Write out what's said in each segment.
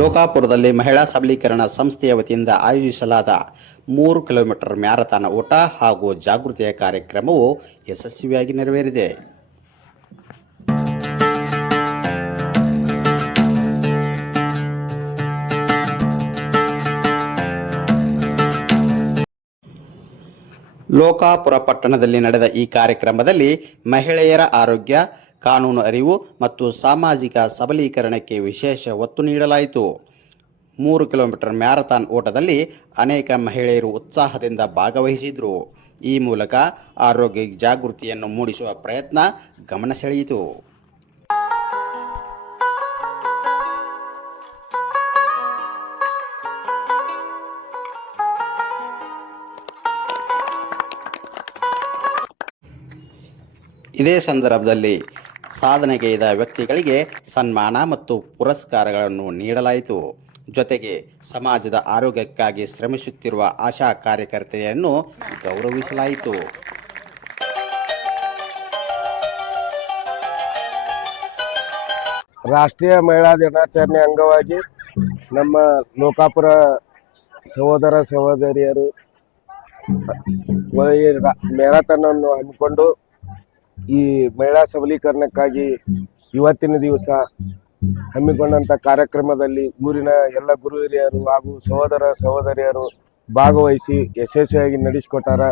ಲೋಕಾಪುರದಲ್ಲಿ ಮಹಿಳಾ ಸಬಲೀಕರಣ ಸಂಸ್ಥೆಯ ವತಿಯಿಂದ ಆಯೋಜಿಸಲಾದ 3 ಕಿಲೋಮೀಟರ್ ಮ್ಯಾರಥಾನ್ ಓಟ ಹಾಗೂ ಜಾಗೃತಿಯ ಕಾರ್ಯಕ್ರಮವು ಯಶಸ್ವಿಯಾಗಿ ನೆರವೇರಿದೆ. ಲೋಕಾಪುರ ಪಟ್ಟಣದಲ್ಲಿ ನಡೆದ ಈ ಕಾರ್ಯಕ್ರಮದಲ್ಲಿ ಮಹಿಳೆಯರ ಆರೋಗ್ಯ, ಕಾನೂನು ಅರಿವು ಮತ್ತು ಸಾಮಾಜಿಕ ಸಬಲೀಕರಣಕ್ಕೆ ವಿಶೇಷ ಒತ್ತು ನೀಡಲಾಯಿತು. 3 ಕಿಲೋಮೀಟರ್ ಮ್ಯಾರಥಾನ್ ಓಟದಲ್ಲಿ ಅನೇಕ ಮಹಿಳೆಯರು ಉತ್ಸಾಹದಿಂದ ಭಾಗವಹಿಸಿದರು. ಈ ಮೂಲಕ ಆರೋಗ್ಯ ಜಾಗೃತಿಯನ್ನು ಮೂಡಿಸುವ ಪ್ರಯತ್ನ ಗಮನ ಸೆಳೆಯಿತು. ಇದೇ ಸಂದರ್ಭದಲ್ಲಿ ಸಾಧನೆಗೈದ ವ್ಯಕ್ತಿಗಳಿಗೆ ಸನ್ಮಾನ ಮತ್ತು ಪುರಸ್ಕಾರಗಳನ್ನು ನೀಡಲಾಯಿತು. ಜೊತೆಗೆ ಸಮಾಜದ ಆರೋಗ್ಯಕ್ಕಾಗಿ ಶ್ರಮಿಸುತ್ತಿರುವ ಆಶಾ ಕಾರ್ಯಕರ್ತೆಯರನ್ನು ಗೌರವಿಸಲಾಯಿತು. ರಾಷ್ಟ್ರೀಯ ಮಹಿಳಾ ದಿನಾಚರಣೆ ಅಂಗವಾಗಿ ನಮ್ಮ ಲೋಕಾಪುರ ಸಹೋದರ ಸಹೋದರಿಯರು ಮ್ಯಾರಥಾನ್ ಅನ್ನು ಹಮ್ಮಿಕೊಂಡು ಈ ಮಹಿಳಾ ಸಬಲೀಕರಣಕ್ಕಾಗಿ ಇವತ್ತಿನ ದಿವಸ ಹಮ್ಮಿಕೊಂಡಂಥ ಕಾರ್ಯಕ್ರಮದಲ್ಲಿ ಊರಿನ ಎಲ್ಲ ಗುರು ಹಿರಿಯರು ಹಾಗೂ ಸಹೋದರ ಸಹೋದರಿಯರು ಭಾಗವಹಿಸಿ ಯಶಸ್ವಿಯಾಗಿ ನಡೆಸಿಕೊಟ್ಟಾರ.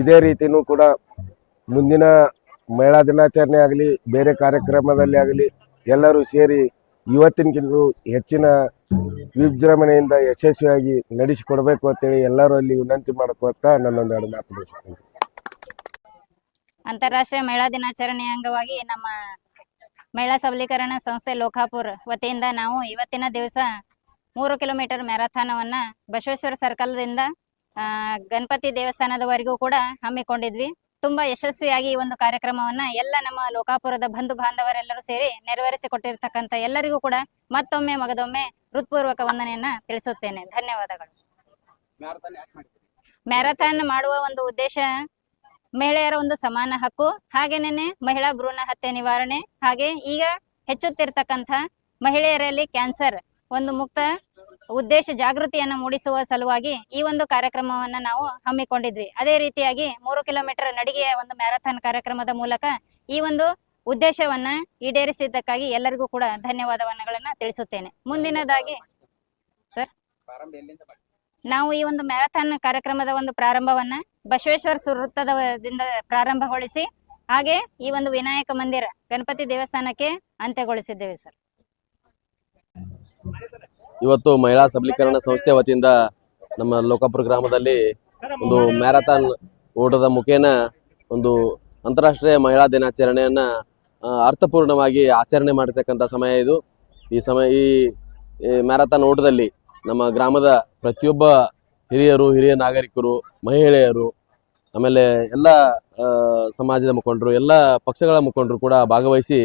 ಇದೇ ರೀತಿಯೂ ಕೂಡ ಮುಂದಿನ ಮಹಿಳಾ ದಿನಾಚರಣೆ ಆಗಲಿ ಬೇರೆ ಕಾರ್ಯಕ್ರಮದಲ್ಲಿ ಆಗಲಿ ಎಲ್ಲರೂ ಸೇರಿ ಇವತ್ತಿನಕ್ಕಿಂತ ಹೆಚ್ಚಿನ ವಿಜೃಂಭಣೆಯಿಂದ ಯಶಸ್ವಿಯಾಗಿ ನಡೆಸಿಕೊಡ್ಬೇಕು ಅಂತೇಳಿ ಎಲ್ಲರೂ ಅಲ್ಲಿ ವಿನಂತಿ ಮಾಡ್ಕೋತಾ ನನ್ನೊಂದೆರಡು ಮಾತು ಮುಗಿಸ್ತೀನಿ. ಅಂತಾರಾಷ್ಟ್ರೀಯ ಮಹಿಳಾ ದಿನಾಚರಣೆ ಅಂಗವಾಗಿ ನಮ್ಮ ಮಹಿಳಾ ಸಬಲೀಕರಣ ಸಂಸ್ಥೆ ಲೋಕಾಪುರ ವತಿಯಿಂದ ನಾವು ಇವತ್ತಿನ ದಿವಸ 3 ಕಿಲೋಮೀಟರ್ ಮ್ಯಾರಥಾನವನ್ನು ಬಸವೇಶ್ವರ ಸರ್ಕಲ್ದಿಂದ ಗಣಪತಿ ದೇವಸ್ಥಾನದವರೆಗೂ ಕೂಡ ಹಮ್ಮಿಕೊಂಡಿದ್ವಿ. ತುಂಬ ಯಶಸ್ವಿಯಾಗಿ ಈ ಒಂದು ಕಾರ್ಯಕ್ರಮವನ್ನು ಎಲ್ಲ ನಮ್ಮ ಲೋಕಾಪುರದ ಬಂಧು ಬಾಂಧವರೆಲ್ಲರೂ ಸೇರಿ ನೆರವೇರಿಸಿಕೊಟ್ಟಿರ್ತಕ್ಕಂಥ ಎಲ್ಲರಿಗೂ ಕೂಡ ಮತ್ತೊಮ್ಮೆ ಮಗದೊಮ್ಮೆ ಹೃತ್ಪೂರ್ವಕ ವಂದನೆಯನ್ನು ತಿಳಿಸುತ್ತೇನೆ. ಧನ್ಯವಾದಗಳು. ಮ್ಯಾರಥಾನ್ ಮಾಡುವ ಒಂದು ಉದ್ದೇಶ ಮಹಿಳೆಯರ ಒಂದು ಸಮಾನ ಹಕ್ಕು, ಹಾಗೇನೇ ಮಹಿಳಾ ಭ್ರೂಣ ಹತ್ಯೆ ನಿವಾರಣೆ, ಹಾಗೆ ಈಗ ಹೆಚ್ಚುತ್ತಿರ್ತಕ್ಕಂಥ ಮಹಿಳೆಯರಲ್ಲಿ ಕ್ಯಾನ್ಸರ್ ಒಂದು ಮುಕ್ತ ಉದ್ದೇಶ ಜಾಗೃತಿಯನ್ನು ಮೂಡಿಸುವ ಸಲುವಾಗಿ ಈ ಒಂದು ಕಾರ್ಯಕ್ರಮವನ್ನು ನಾವು ಹಮ್ಮಿಕೊಂಡಿದ್ವಿ. ಅದೇ ರೀತಿಯಾಗಿ 3 ಕಿಲೋಮೀಟರ್ ನಡಿಗೆಯ ಒಂದು ಮ್ಯಾರಥಾನ್ ಕಾರ್ಯಕ್ರಮದ ಮೂಲಕ ಈ ಒಂದು ಉದ್ದೇಶವನ್ನ ಈಡೇರಿಸಿದ್ದಕ್ಕಾಗಿ ಎಲ್ಲರಿಗೂ ಕೂಡ ಧನ್ಯವಾದಗಳನ್ನು ತಿಳಿಸುತ್ತೇನೆ. ಮುಂದಿನದಾಗಿ ಸರ್, ನಾವು ಈ ಒಂದು ಮ್ಯಾರಥಾನ್ ಕಾರ್ಯಕ್ರಮದ ಒಂದು ಪ್ರಾರಂಭವನ್ನ ಬಸವೇಶ್ವರ ವೃತ್ತದಿಂದ ಪ್ರಾರಂಭಗೊಳಿಸಿ ಹಾಗೆ ಈ ಒಂದು ವಿನಾಯಕ ಮಂದಿರ ಗಣಪತಿ ದೇವಸ್ಥಾನಕ್ಕೆ ಅಂತ್ಯಗೊಳಿಸಿದ್ದೇವೆ. ಸರ್, ಇವತ್ತು ಮಹಿಳಾ ಸಬಲೀಕರಣ ಸಂಸ್ಥೆ ವತಿಯಿಂದ ನಮ್ಮ ಲೋಕಾಪುರ ಗ್ರಾಮದಲ್ಲಿ ಒಂದು ಮ್ಯಾರಥಾನ್ ಓಟದ ಮುಖೇನ ಒಂದು ಅಂತಾರಾಷ್ಟ್ರೀಯ ಮಹಿಳಾ ದಿನಾಚರಣೆಯನ್ನ ಅರ್ಥಪೂರ್ಣವಾಗಿ ಆಚರಣೆ ಮಾಡಿರ್ತಕ್ಕಂಥ ಸಮಯ ಇದು. ಈ ಮ್ಯಾರಥಾನ್ ಓಟದಲ್ಲಿ ನಮ್ಮ ಗ್ರಾಮದ ಪ್ರತಿಯೊಬ್ಬ ಹಿರಿಯ ನಾಗರಿಕರು, ಮಹಿಳೆಯರು, ಆಮೇಲೆ ಎಲ್ಲ ಸಮಾಜದ ಮುಖಂಡರು, ಎಲ್ಲ ಪಕ್ಷಗಳ ಮುಖಂಡರು ಕೂಡ ಭಾಗವಹಿಸಿ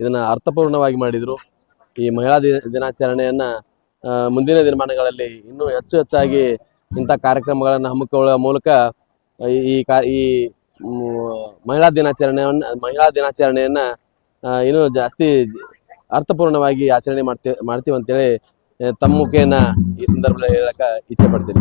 ಇದನ್ನು ಅರ್ಥಪೂರ್ಣವಾಗಿ ಮಾಡಿದರು. ಈ ಮಹಿಳಾ ದಿನಾಚರಣೆಯನ್ನು ಮುಂದಿನ ದಿನಮಾನಗಳಲ್ಲಿ ಇನ್ನೂ ಹೆಚ್ಚಾಗಿ ಇಂಥ ಕಾರ್ಯಕ್ರಮಗಳನ್ನು ಹಮ್ಮಿಕೊಳ್ಳುವ ಮೂಲಕ ಈ ಮಹಿಳಾ ದಿನಾಚರಣೆಯನ್ನು ಇನ್ನೂ ಜಾಸ್ತಿ ಅರ್ಥಪೂರ್ಣವಾಗಿ ಆಚರಣೆ ಮಾಡ್ತೀವಿ ಅಂತೇಳಿ ತಮ್ಮ ಮುಖೇನ ಈ ಸಂದರ್ಭದಲ್ಲಿ ಹೇಳಕ್ಕೆ ಇಚ್ಛೆ ಪಡ್ತೀನಿ.